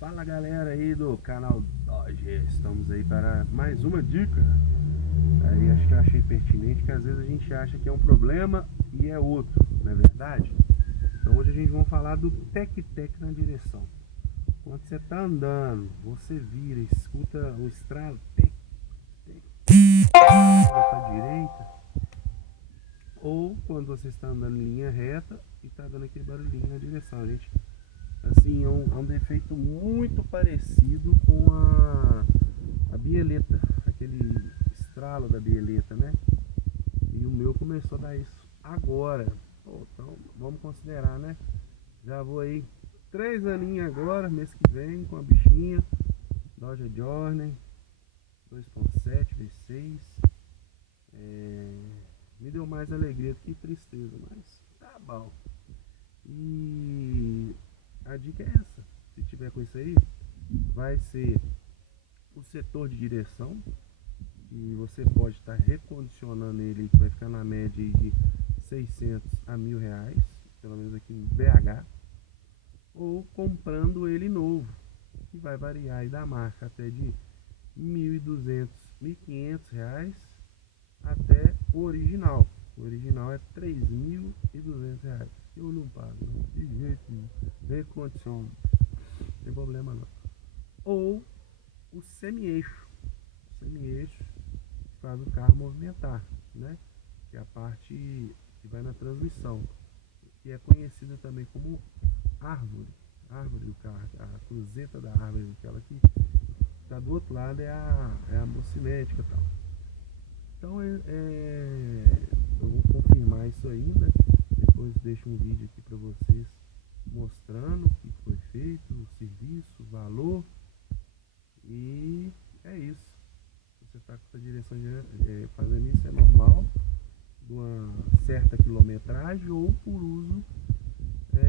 Fala galera aí do canal Dodge, estamos aí para mais uma dica. Aí acho que eu achei pertinente que às vezes a gente acha que é um problema e é outro, não é verdade? Então hoje a gente vai falar do tec-tec na direção. Quando você está andando, você vira, escuta o estralo, tec, tec, para direita, ou quando você está andando em linha reta e está dando aquele barulhinho na direção, gente. Assim, é um defeito muito parecido com a bieleta, aquele estralo da bieleta, né? E o meu começou a dar isso agora. Pô, então vamos considerar, né? Já vou aí 3 aninhos agora, mês que vem, com a bichinha Dodge Journey 2.7 V6. Me deu mais alegria do que tristeza, mas tá bom. E a dica é essa: se tiver com isso aí, vai ser o setor de direção, e você pode estar recondicionando ele, que vai ficar na média de 600 a R$ 1.000, pelo menos aqui em BH, ou comprando ele novo, que vai variar aí da marca até de R$ 1.200, R$ 1.500 até o original. O original é R$ 3.200. Eu não pago, não, de jeito nenhum. Recondiciono, não tem problema não. Ou o semi-eixo. O semi-eixo faz o carro movimentar, né? Que é a parte que vai na transmissão, que é conhecida também como árvore. Árvore do carro, a cruzeta da árvore, aquela que está do outro lado é a mocinética e tal. Então eu vou confirmar isso ainda. Depois deixo um vídeo aqui para vocês mostrando o que foi feito, o serviço, o valor. E é isso. Se você está com essa direção fazendo isso, é normal, de uma certa quilometragem ou por uso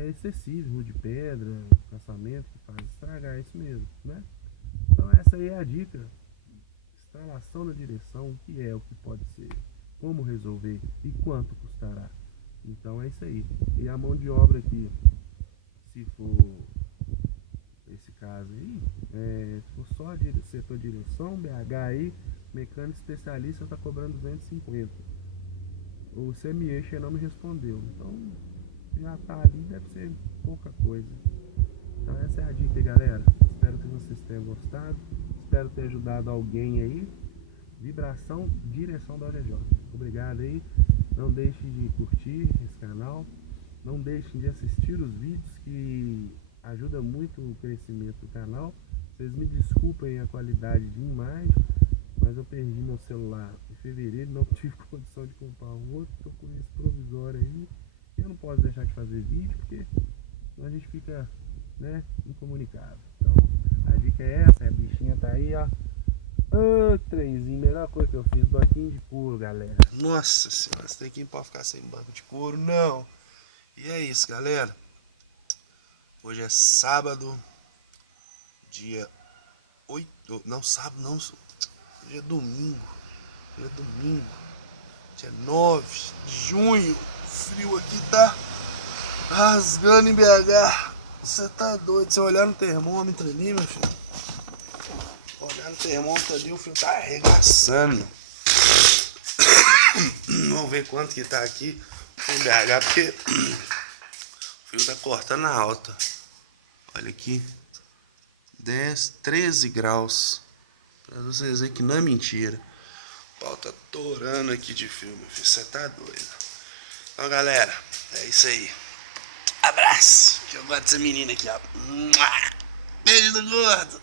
excessivo, rua de pedra, caçamento, que faz estragar isso mesmo, né? Então essa aí é a dica. Instalação na direção, o que é, o que pode ser, como resolver e quanto custará. Então é isso aí. E a mão de obra aqui, se for esse caso aí, se for só setor direção, BH aí, mecânico especialista está cobrando 250. O semi-eixo não me respondeu, então já tá ali, deve ser pouca coisa. Então essa é a dica aí, galera. Espero que vocês tenham gostado, espero ter ajudado alguém aí. Vibração, direção da Dodge. Obrigado aí. Não deixe de curtir esse canal, não deixem de assistir os vídeos, que ajuda muito o crescimento do canal. Vocês me desculpem a qualidade de imagem, mas eu perdi meu celular em fevereiro, não tive condição de comprar um outro, estou com esse provisório aí. Eu não posso deixar de fazer vídeo, porque senão a gente fica, né, incomunicável. Então a dica é essa, a bichinha tá aí, ó. Trenzinho, melhor coisa que eu fiz, banquinho de couro, galera. Nossa senhora, esse trequinho pode ficar sem banco de couro, não. E é isso, galera. Hoje é sábado, dia 8. Não, sábado não. Hoje é domingo. Dia 9 de junho. O frio aqui tá rasgando em BH. Você tá doido? Você olhar no termômetro ali, meu filho. Olhar no termômetro ali, o frio tá arregaçando. Vamos ver quanto que tá aqui em BH, porque o frio tá cortando a alta. Olha aqui, 13 graus. Pra vocês verem que não é mentira. O pau tá torando aqui de frio, meu filho. Você tá doido. Então, galera, é isso aí. Abraço. Que eu gosto dessa menina aqui, ó. Beijo do gordo.